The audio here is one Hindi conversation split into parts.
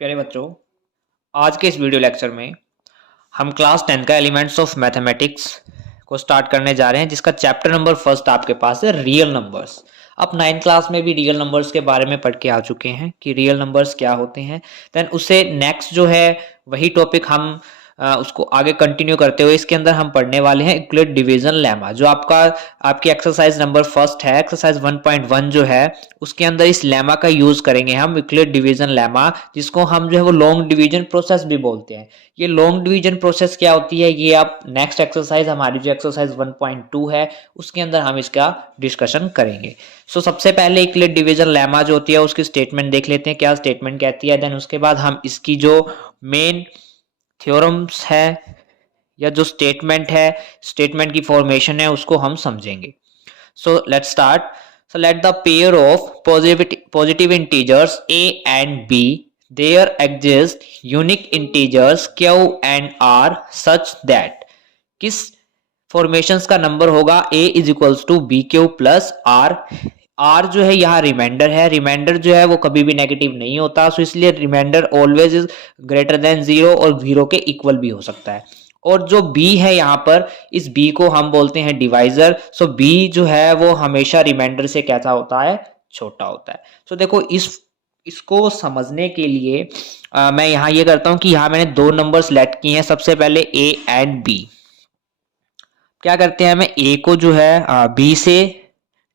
प्यारे बच्चों, आज के इस वीडियो लेक्चर में हम क्लास 10 का एलिमेंट्स ऑफ मैथमेटिक्स को स्टार्ट करने जा रहे हैं, जिसका चैप्टर नंबर फर्स्ट आपके पास है रियल नंबर्स। आप 9th क्लास में भी रियल नंबर्स के बारे में पढ़ के आ चुके हैं कि रियल नंबर्स क्या होते हैं। देन उससे नेक्स्ट जो है वही टॉपिक हम उसको आगे कंटिन्यू करते हुए इसके अंदर हम पढ़ने वाले हैं यूक्लिड डिवीजन लेमा, जो आपकी एक्सरसाइज नंबर फर्स्ट है, एक्सरसाइज 1.1 जो है उसके अंदर इस लेमा का यूज करेंगे हम, यूक्लिड डिवीजन लेमा, जिसको हम जो है वो लॉन्ग डिवीजन प्रोसेस भी बोलते हैं। ये लॉन्ग डिवीजन प्रोसेस क्या होती है, ये आप नेक्स्ट एक्सरसाइज हमारी जो एक्सरसाइज 1.2 है उसके अंदर हम इसका डिस्कशन करेंगे। सबसे पहले यूक्लिड डिवीजन लेमा जो होती है उसकी स्टेटमेंट देख लेते हैं, क्या स्टेटमेंट कहती है। देन उसके बाद हम इसकी जो मेन थ्योरम्स है या जो स्टेटमेंट है, स्टेटमेंट की फॉर्मेशन है, उसको हम समझेंगे। So let's start. So let the pair of positive integers a and b, there exist unique integers q and r such that किस फॉर्मेशंस का नंबर होगा a is equals to B Q plus R. R जो है यहाँ रिमाइंडर है, रिमाइंडर जो है वो कभी भी नेगेटिव नहीं होता, सो इसलिए remainder always is greater than zero और जीरो के इक्वल भी हो सकता है। और जो b है यहाँ पर, इस b को हम बोलते हैं डिवाइजर। सो b जो है वो हमेशा रिमाइंडर से कैसा होता है, छोटा होता है। सो देखो इसको समझने के लिए मैं यहाँ ये करता हूँ कि यहाँ मैंने दो नंबर सेलेक्ट किए हैं, सबसे पहले a एंड b। क्या करते हैं, मैं a को जो है b से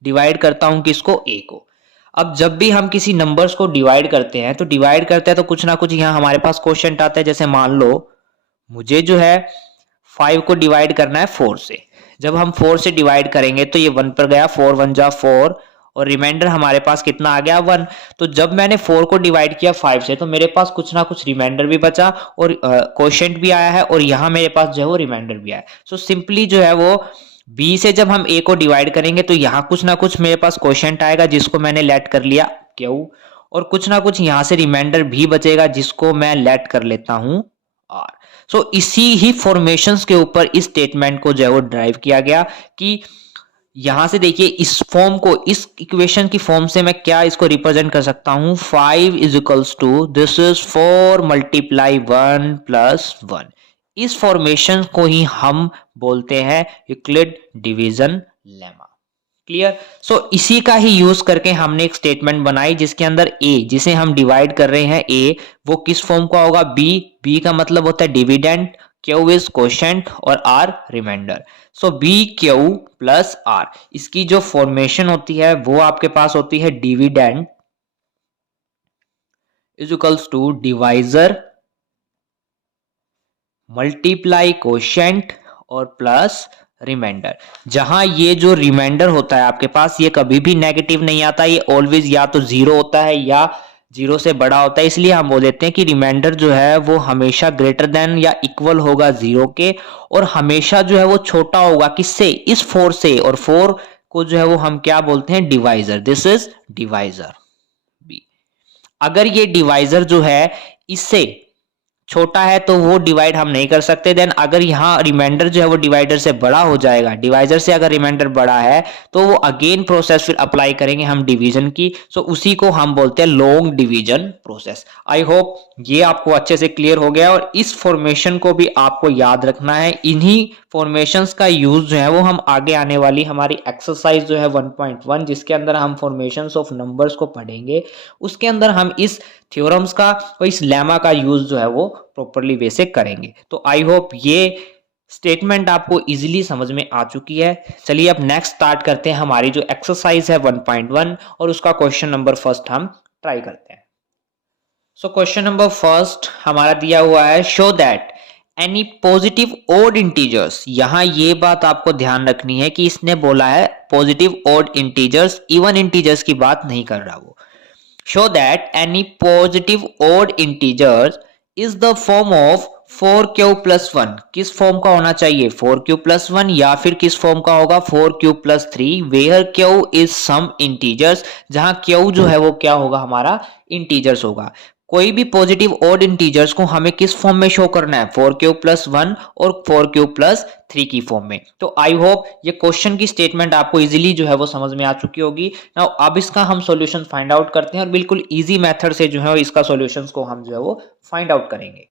डिवाइड करता हूँ, किसको, a को। अब जब भी हम किसी नंबर्स को डिवाइड करते हैं तो कुछ ना कुछ यहाँ हमारे पास क्वेश्चन आता है। जैसे मान लो मुझे जो है 5 को डिवाइड करना है 4 से। जब हम 4 से डिवाइड करेंगे तो ये 1 पर गया, 4 1 जा 4 और रिमाइंडर हमारे पास कितना आ गया, 1। तो जब मैंने 4 को डिवाइड किया 5 से तो मेरे पास कुछ ना कुछ रिमाइंडर भी बचा और क्वोशिएंट भी आया है, और यहाँ मेरे पास जो है वो रिमाइंडर भी आया। सो सिंपली जो है वो b से जब हम a को डिवाइड करेंगे तो यहाँ कुछ ना कुछ मेरे पास क्वोशिएंट आएगा, जिसको मैंने लेट कर लिया q, और कुछ ना कुछ यहाँ से रिमाइंडर भी बचेगा, जिसको मैं लेट कर लेता हूँ r। इसी ही फॉर्मेशंस के ऊपर इस स्टेटमेंट को जो है वो ड्राइव किया गया कि यहां से देखिए इस फॉर्म को, इस इक्वेशन की फॉर्म से मैं क्या इसको रिप्रेजेंट कर सकता हूं, 5 is equals to this is 4 multiply 1 plus 1। इस फॉर्मेशन को ही हम बोलते हैं यूक्लिड डिवीजन लेमा। क्लियर। इसी का ही यूज करके हमने एक स्टेटमेंट बनाई जिसके अंदर a, जिसे हम डिवाइड कर रहे हैं a, वो किस फॉर्म का होगा, b का मतलब होता है डिविडेंड, q इज क्वोशिएंट और r remainder. b q plus r, इसकी जो फॉर्मेशन होती है वो आपके पास होती है dividend is equals to divisor multiply quotient और प्लस रिमाइंडर। जहां ये जो रिमाइंडर होता है आपके पास, ये कभी भी नेगेटिव नहीं आता, ये ऑलवेज या तो जीरो होता है या जीरो से बड़ा होता है। इसलिए हम बोल देते हैं कि रिमाइंडर जो है वो हमेशा ग्रेटर देन या इक्वल होगा जीरो के, और हमेशा जो है वो छोटा होगा किससे, इस 4 से, और 4 को जो है वो हम क्या बोलते हैं, divisor. This is divisor B. अगर ये डिवाइजर जो है इससे छोटा है तो वो डिवाइड हम नहीं कर सकते। देन अगर यहाँ रिमाइंडर जो है वो डिवाइडर से बड़ा हो जाएगा, डिवाइजर से अगर रिमाइंडर बड़ा है तो वो अगेन प्रोसेस फिर अप्लाई करेंगे हम डिवीजन की। उसी को हम बोलते हैं long division process. I hope ये आपको अच्छे से क्लियर हो गया, और इस फॉर्मेशन को भी आपको याद रखना है। इन्हीं फॉर्मेशंस का यूज जो है वो हम आगे आने वाली हमारी एक्सरसाइज जो है 1.1, जिसके अंदर हम फॉर्मेशंस ऑफ नंबर्स को पढ़ेंगे, उसके अंदर हम इस थ्योरम्स का और इस लेमा का यूज जो है वो प्रॉपरली वे से करेंगे। तो आई होप ये स्टेटमेंट आपको इजीली समझ में आ चुकी है। चलिए अब नेक्स्ट स्टार्ट करते हैं हमारी जो एक्सरसाइज है 1.1, और उसका क्वेश्चन नंबर फर्स्ट हम ट्राई करते हैं। क्वेश्चन नंबर फर्स्ट हमारा दिया हुआ है, show that any positive odd integers. यहां ये बात आपको ध्यान रखनी है कि इसने बोला है positive odd integers, even integers की बात नहीं कर रहा वो। Show that any positive odd integers is the form of 4q plus 1। किस फॉर्म का होना चाहिए, 4q plus 1, या फिर किस फॉर्म का होगा, 4q plus 3, where q is some integers, जहां q जो है वो क्या होगा, हमारा इंटीजर्स होगा। कोई भी पॉजिटिव ऑड इंटीजर्स को हमें किस फॉर्म में शो करना है, 4 क्यूब + 1 और 4 क्यूब + 3 की फॉर्म में। तो आई होप ये क्वेश्चन की स्टेटमेंट आपको इजीली जो है वो समझ में आ चुकी होगी। नाउ अब इसका हम सॉल्यूशन फाइंड आउट करते हैं और बिल्कुल इजी मेथड से जो है इसका सॉल्यूशंस को हम जो है वो फाइंड आउट करेंगे।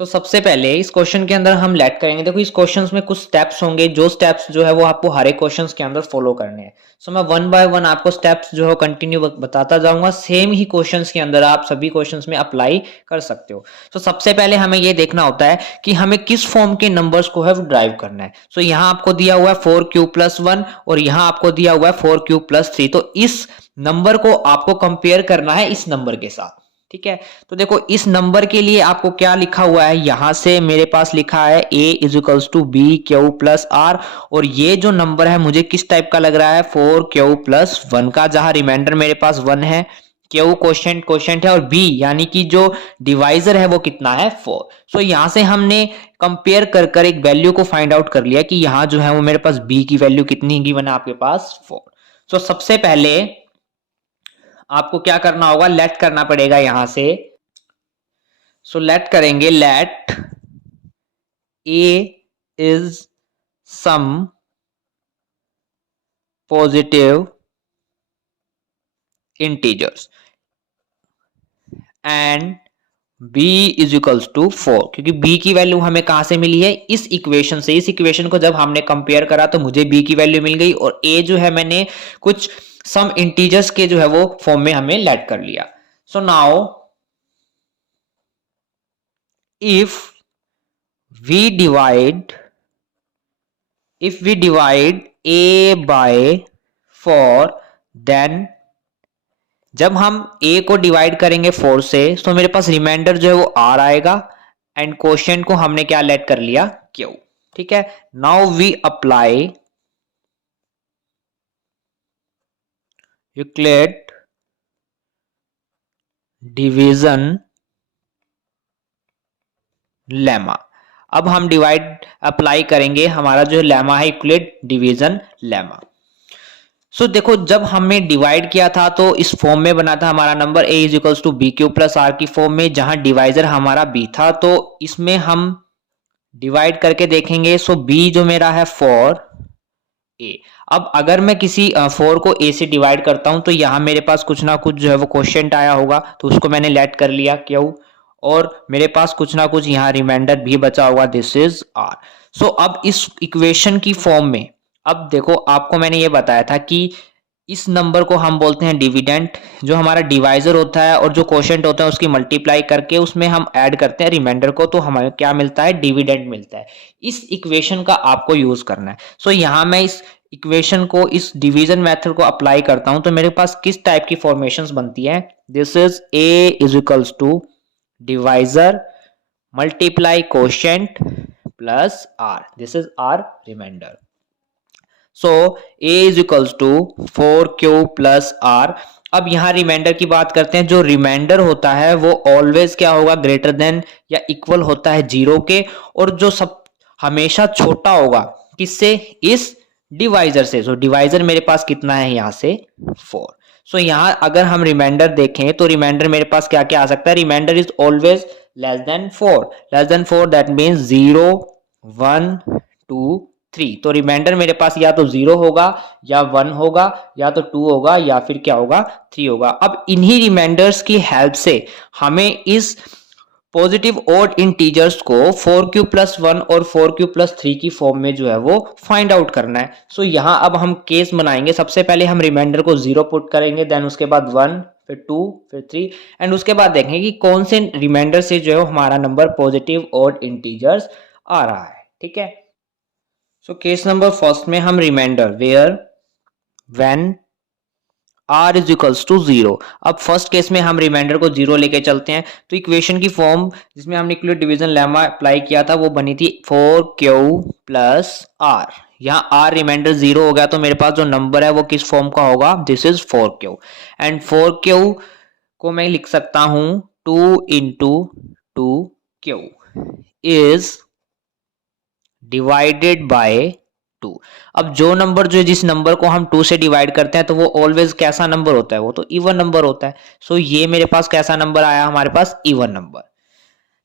सबसे पहले इस क्वेश्चन के अंदर हम लेट करेंगे। देखो इस क्वेश्चन में कुछ स्टेप्स होंगे, जो स्टेप्स जो है वो आपको हर एक क्वेश्चन के अंदर फॉलो करने हैं। मैं 1 बाय 1 आपको स्टेप्स जो है कंटिन्यू बताता जाऊंगा। सेम ही क्वेश्चंस के अंदर आप सभी क्वेश्चंस में अप्लाई कर सकते हो। सबसे पहले हमें ये देखना होता है कि हमें किस फॉर्म के नंबर्स को है ड्राइव करना है। यहाँ आपको दिया हुआ है 4 क्यूब + 1 और यहाँ आपको दिया हुआ है 4 क्यूब + 3। तो इस नंबर को आपको कंपेयर करना है इस नंबर के साथ, ठीक है। तो देखो इस नंबर के लिए आपको क्या लिखा हुआ है, यहां से मेरे पास लिखा है a = b(q+r) और ये जो नंबर है मुझे किस टाइप का लग रहा है, 4q + 1 का, जहां रिमाइंडर मेरे पास 1 है, q क्वोशिएंट है और b यानी कि जो डिवाइजर है वो कितना है, 4। यहां से हमने कंपेयर कर एक वैल्यू को फाइंड आउट कर लिया कि यहां जो है वो मेरे पास b की वैल्यू कितनी गिवन है आपके पास, 4। सबसे पहले आपको क्या करना होगा, लेट करना पड़ेगा यहां से। लेट करेंगे, let a is some positive integers and b = 4, क्योंकि b की वैल्यू हमें कहां से मिली है, इस इक्वेशन से। इस इक्वेशन को जब हमने कंपेयर करा तो मुझे b की वैल्यू मिल गई और a जो है मैंने कुछ सम इंटीजर्स के जो है वो फॉर्म में हमें लेट कर लिया। Now if we divide a by 4, then जब हम a को डिवाइड करेंगे 4 से तो मेरे पास रिमाइंडर जो है वो r आएगा एंड क्वोशिएंट को हमने क्या लेट कर लिया, q, ठीक है। Now we apply Euclid division lemma. अब हम डिवाइड अप्लाई करेंगे, हमारा जो लेमा है यूक्लिड डिवीजन लेमा। देखो जब हमने डिवाइड किया था तो इस फॉर्म में बना था हमारा नंबर a = b(q+r) की फॉर्म में, जहां डिवाइजर हमारा b था। तो इसमें हम डिवाइड करके देखेंगे। b जो मेरा है 4a। अब अगर मैं किसी 4 को a से डिवाइड करता हूं तो यहां मेरे पास कुछ ना कुछ जो है वो क्वोशिएंट आया होगा, तो उसको मैंने लेट कर लिया q, और मेरे पास कुछ ना कुछ यहाँ रिमाइंडर भी बचा होगा, दिस इज r। अब इस इक्वेशन की फॉर्म में, अब देखो आपको मैंने ये बताया था कि इस नंबर को हम बोलते हैं डिविडेंट। जो हमारा डिवाइजर होता है और जो क्वोशिएंट होता है उसकी मल्टीप्लाई करके उसमें हम ऐड करते हैं रिमाइंडर को, तो हमें क्या मिलता है, डिविडेंट मिलता है। इस इक्वेशन का आपको यूज करना है। यहाँ मैं इस इक्वेशन को, इस डिवीजन मेथड को अप्लाई करता हूं तो मेरे पास किस टाइप की फॉर्मेशंस बनती है, this is a = divisor multiply quotient plus r, this is r remainder. a = 4q+r। अब यहां रिमाइंडर की बात करते हैं। जो रिमाइंडर होता है वो ऑलवेज क्या होगा, ग्रेटर देन या इक्वल होता है 0 के, और जो सब हमेशा छोटा होगा किससे, इस डिवाइजर से। डिवाइजर मेरे पास कितना है यहाँ से, 4। यहाँ अगर हम रिमाइंडर देखें तो रिमाइंडर मेरे पास क्या क्या आ सकता है, remainder is always less than 4, that means 0, 1, 2, 3। तो रिमाइंडर मेरे पास या तो 0 होगा या 1 होगा या तो 2 होगा या फिर क्या होगा, 3 होगा। अब इन्हीं रिमाइंडर्स की हेल्प से हमें इस पॉजिटिव ऑड इंटीजर्स को 4q+1 और 4q+3 की फॉर्म में जो है वो फाइंड आउट करना है। यहाँ अब हम केस बनाएंगे। सबसे पहले हम रिमाइंडर को 0 पुट करेंगे, देन उसके बाद 1, फिर 2, फिर 3 एंड उसके बाद देखेंगे कि कौन से रिमाइंडर से जो है हमारा नंबर पॉजिटिव ऑड इंटीजर्स आ रहा है, ठीक है। केस नंबर फर्स्ट में हम रिमाइंडर वेयर व्हेन r = 0। अब फर्स्ट केस में हम रिमाइंडर को 0 लेके चलते हैं। तो इक्वेशन की फॉर्म जिसमें हमने यूक्लिड डिवीजन लेमा अप्लाई किया था वो बनी थी 4q+r। यहाँ r रिमाइंडर 0 हो गया तो मेरे पास जो नंबर है वो किस फॉर्म का होगा, this is 4q। And 4q को मैं लिख सकता हूं 2 × 2q इज डिवाइडेड बाय 2। अब जो नंबर जो जिस नंबर को हम 2 से डिवाइड करते हैं तो वो ऑलवेज कैसा नंबर होता है, वो तो इवन नंबर होता है। सो ये मेरे पास कैसा नंबर आया, हमारे पास even number.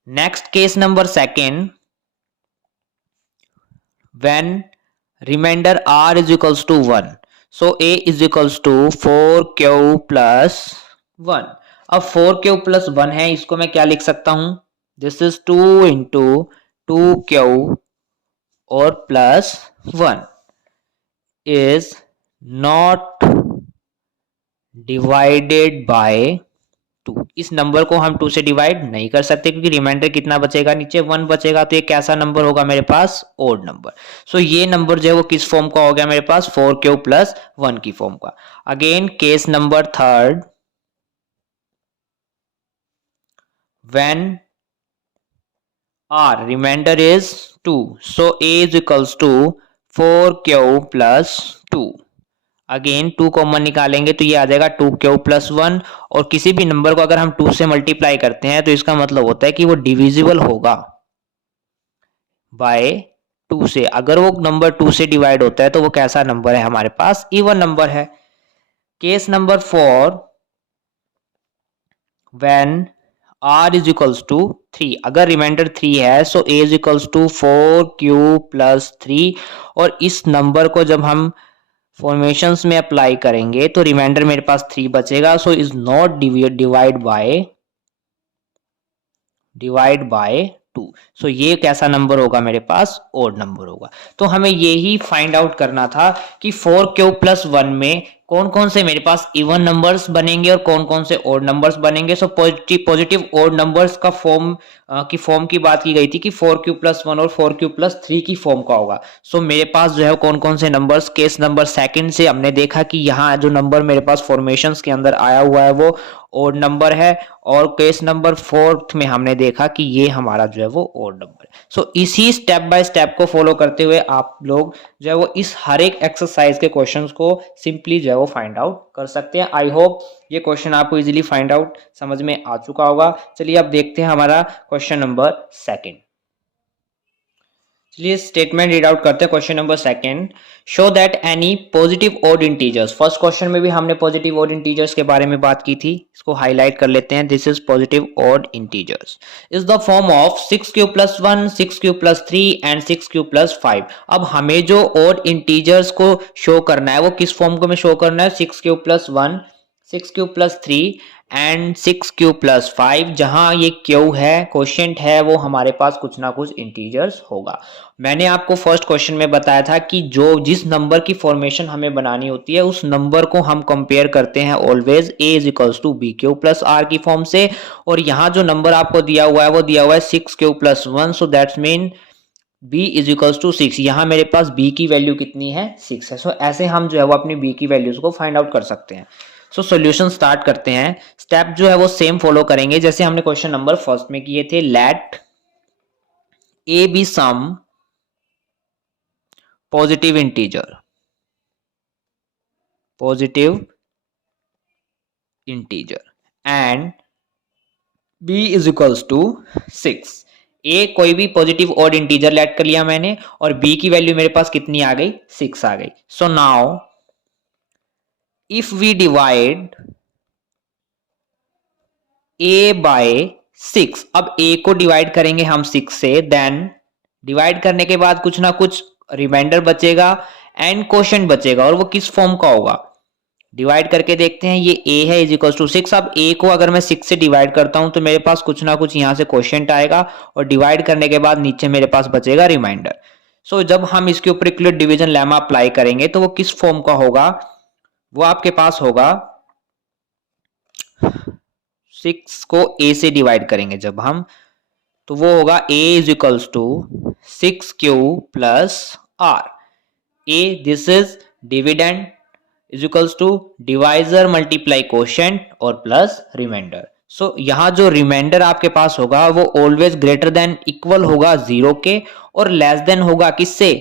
Next case number second, when remainder r is equals to 1, so a is equals to 4q plus 1। अब 4q plus 1 है, इसको मैं क्या लिख सकता हूं, दिस इज 2 इंटू 2q और plus 1 is not divided by 2। इस नंबर को हम 2 से डिवाइड नहीं कर सकते क्योंकि रिमाइंडर कितना बचेगा, नीचे 1 बचेगा, तो ये कैसा नंबर होगा मेरे पास, ओड नंबर। सो ये नंबर जो है वो किस फॉर्म का हो गया मेरे पास, 4q प्लस 1 की फॉर्म का। Again case number third, when r remainder is 2, so a is equals to 4q plus 2। Again 2 common निकालेंगे तो ये आ जाएगा 2q प्लस 1, और किसी भी नंबर को अगर हम 2 से मल्टीप्लाई करते हैं तो इसका मतलब होता है कि वो डिविजिबल होगा बाय 2 से। अगर वो नंबर 2 से डिवाइड होता है तो वो कैसा नंबर है, हमारे पास इवन नंबर है। Case number 4, when r is equals to 3, अगर रिमाइंडर 3 है so a is equals to 4q plus 3, और इस नंबर को जब हम फॉर्मेशंस में अप्लाई करेंगे तो रिमाइंडर मेरे पास 3 बचेगा, सो is not divide by 2। So ये कैसा नंबर होगा मेरे पास, ओड नंबर होगा। तो हमें ये ही फाइंड आउट करना था कि 4q प्लस 1 में कौन कौन से मेरे पास इवन नंबर्स बनेंगे और कौन कौन से ओड नंबर्स बनेंगे। सो पॉजिटिव ओड नंबर्स का फॉर्म की बात की गई थी कि 4q प्लस 1 और 4q प्लस 3 की फॉर्म का होगा। सो मेरे पास जो है कौन कौन से नंबर्स, केस नंबर सेकंड से हमने देखा कि यहाँ जो नंबर मेरे पास फॉर्मेशंस के अंदर आया हुआ है वो ओड नंबर है, और केस नंबर फोर्थ में हमने देखा कि ये हमारा जो है वो ओड नंबर है। सो इसी स्टेप बाय स्टेप को फॉलो करते हुए आप लोग जो है वो इस हर एक एक्सरसाइज के क्वेश्चंस को सिंपली जो है वो फाइंड आउट कर सकते हैं। आई होप ये क्वेश्चन आपको इजीली फाइंड आउट समझ में आ चुका होगा। चलिए अब देखते हैं हमारा क्वेश्चन नंबर सेकंड। चलिए स्टेटमेंट रीड आउट करते हैं। Question number second, show that any positive odd integers. First question में भी हमने पॉजिटिव ऑड इंटीजर्स के बारे में बात की थी, इसको हाईलाइट कर लेते हैं। This is positive odd integers is the form of 6q plus 1, 6q plus 3 and 6q plus 5। अब हमें जो ऑड इंटीजर्स को शो करना है वो किस फॉर्म को में शो करना है, 6q plus 1, 6q plus 3 and 6q plus 5। जहां ये q है, क्वोशिएंट है, वो हमारे पास कुछ ना कुछ इंटीजर्स होगा। मैंने आपको फर्स्ट क्वेश्चन में बताया था कि जिस नंबर की फॉर्मेशन हमें बनानी होती है उस नंबर को हम कंपेयर करते हैं always a is equals to bq plus r की फॉर्म से, और यहाँ जो नंबर आपको दिया हुआ है वो दिया हुआ है 6q plus 1, so that's mean b is equals to 6। यहाँ मेरे पास b की वैल्यू कितनी है, 6 है। सो ऐसे हम जो है वो अपनी b की वैल्यूज को फाइंड आउट कर सकते हैं। सो सॉल्यूशन स्टार्ट करते हैं। स्टेप जो है वो सेम फॉलो करेंगे जैसे हमने क्वेश्चन नंबर फर्स्ट में किए थे। Let a be some positive integer and b is equals to 6। a कोई भी पॉजिटिव ऑड इंटीजर लेट कर लिया मैंने, और b की वैल्यू मेरे पास कितनी आ गई, 6 आ गई। So now if we divide a by 6, अब a को डिवाइड करेंगे हम 6 से, देन डिवाइड करने के बाद कुछ ना कुछ रिमाइंडर बचेगा एंड क्वोशिएंट बचेगा, और वो किस फॉर्म का होगा, डिवाइड करके देखते हैं। ये a है इज इक्वल टू 6। अब a को अगर मैं 6 से डिवाइड करता हूं तो मेरे पास कुछ ना कुछ यहां से क्वोशिएंट आएगा, और डिवाइड करने के बाद नीचे मेरे पास बचेगा रिमाइंडर। सो जब हम इसके ऊपर इक्वलिट डिवीजन लेमा अप्लाई करेंगे तो वो किस फॉर्म का होगा, वो आपके पास होगा 6 को a से डिवाइड करेंगे जब हम, तो वो होगा a is equals to 6q plus r। a this is dividend is equals to divisor multiply quotient और प्लस रिमाइंडर। सो यहाँ जो रिमाइंडर आपके पास होगा वो ऑलवेज ग्रेटर देन इक्वल होगा 0 के, और लेस देन होगा किससे,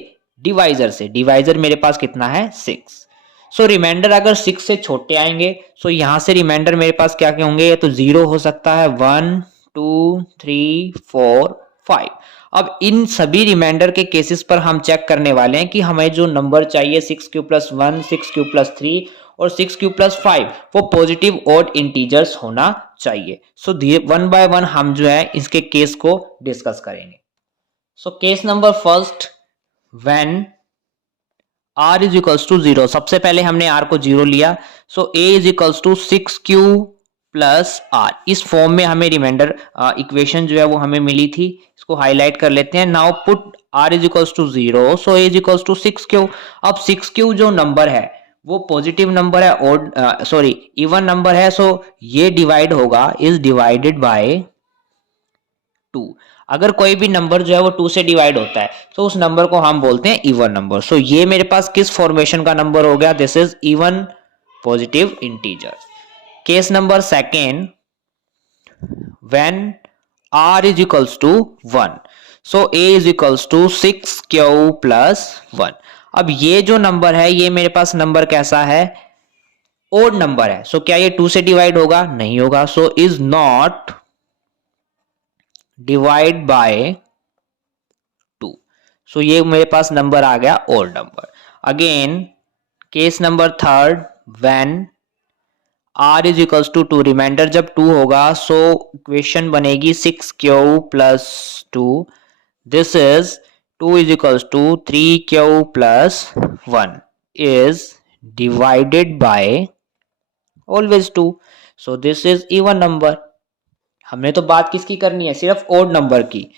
डिवाइजर से। डिवाइजर मेरे पास कितना है, 6। सो रिमाइंडर अगर 6 से छोटे आएंगे सो यहां से रिमाइंडर मेरे पास क्या क्या होंगे, तो 0 हो सकता है, 1 2 3 4 5। अब इन सभी रिमाइंडर के केसेस पर हम चेक करने वाले हैं कि हमें जो नंबर चाहिए 6q+1, 6q+3 और 6q+5 वो पॉजिटिव ऑड इंटीजर्स होना चाहिए। सो वन बाय वन हम जो है इसके केस को डिस्कस करेंगे। So case number first, when r is equals to 0। सबसे पहले हमने r को 0 लिया, so a is equals to 6q+r। इस फॉर्म में हमें रिमाइंडर इक्वेशन जो है वो हमें मिली थी, इसको हाईलाइट कर लेते हैं। Now put r is equals to 0, so a is equals to 6q। अब 6q जो नंबर है वो पॉजिटिव नंबर है, और इवन नंबर है, सो ये डिवाइड होगा, इज डिवाइडेड बाय 2। अगर कोई भी नंबर जो है वो 2 से डिवाइड होता है तो उस नंबर को हम बोलते हैं इवन नंबर। सो ये मेरे पास किस फॉर्मेशन का नंबर हो गया? This is even positive integer. Case number second, when r is equals to 1, so a is equals to 6q+1। अब ये जो नंबर है ये मेरे पास नंबर कैसा है? ओड नंबर है। सो क्या ये 2 से डिवाइड होगा? नहीं होगा। So is not divide by 2। So ये मेरे पास नंबर आ गया odd number. Again case number third, when r is equals to 2, remainder जब 2 होगा सो इक्वेशन बनेगी 6q+2। This is 2 is equals to 3q+1 is divided by always 2। So this is even number. हमने तो बात किसकी करनी है? सिर्फ ओड नंबर की।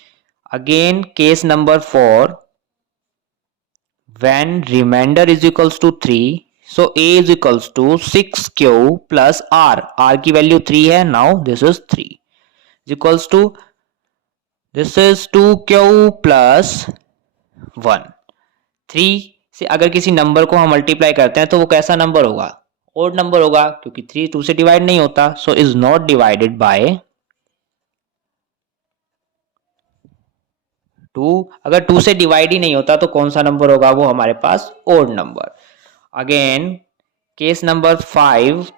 Again case number 4, when reminder is equals to 3, so a is equals to 6q+r। r की वैल्यू 3 है। Now this is 3 is equals to, this is 2q+1। 3 से अगर किसी नंबर को हम मल्टीप्लाई करते हैं तो वो कैसा नंबर होगा? ओड नंबर होगा, क्योंकि 3 2 से डिवाइड नहीं होता। सो इज नॉट डिवाइडेड बाय 2। अगर 2 से डिवाइड ही नहीं होता तो कौन सा नंबर होगा? वो हमारे पास odd number. Again case number 5,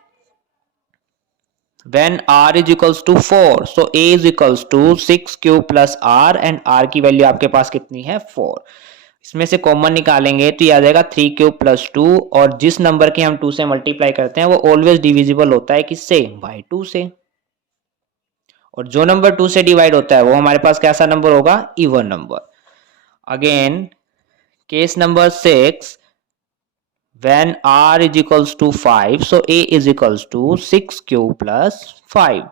when r is equals to 4, so a is equals to 6q+r and r की वैल्यू आपके पास कितनी है? 4। इसमें से कॉमन निकालेंगे तो ये आ जाएगा 3q+2, और जिस नंबर के हम 2 से मल्टीप्लाई करते हैं वो ऑलवेज डिविजिबल होता है किससे? बाय 2 से। और जो नंबर 2 से डिवाइड होता है वो हमारे पास कैसा नंबर होगा? Even number. Again case number 6, when r is equals to 5, so a is equals to 6q+5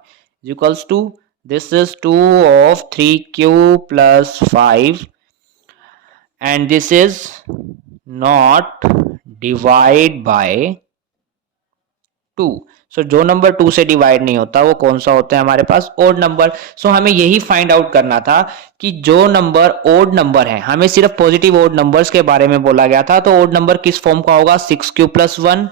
is equals to, this is 2 of 3q+5 and this is not divide by 2। सो जो नंबर 2 से डिवाइड नहीं होता वो कौन सा होता है हमारे पास? Odd number. सो हमें यही फाइंड आउट करना था कि जो नंबर ओड नंबर है, हमें सिर्फ पॉजिटिव ओड नंबर्स के बारे में बोला गया था, तो ओड नंबर किस फॉर्म का होगा? 6q+1,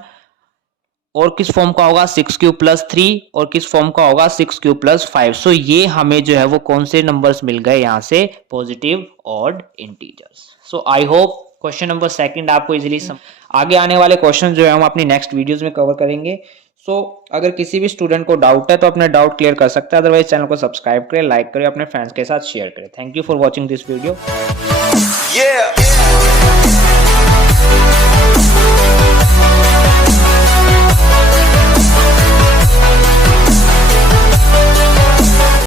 और किस फॉर्म का होगा? 6q+3, और किस फॉर्म का होगा? 6q+5। सो ये हमें जो है वो कौन से नंबर्स मिल गए यहाँ से? Positive odd integers. So I hope question number second आपको इजीली आगे आने वाले क्वेश्चन जो है हम अपनी नेक्स्ट वीडियोस में कवर करेंगे। सो अगर किसी भी स्टूडेंट को डाउट है तो अपने डाउट क्लियर कर सकता है, अदरवाइज चैनल को सब्सक्राइब करें, लाइक करें, अपने फ्रेंड्स के साथ शेयर करें। Thank you for watching this video.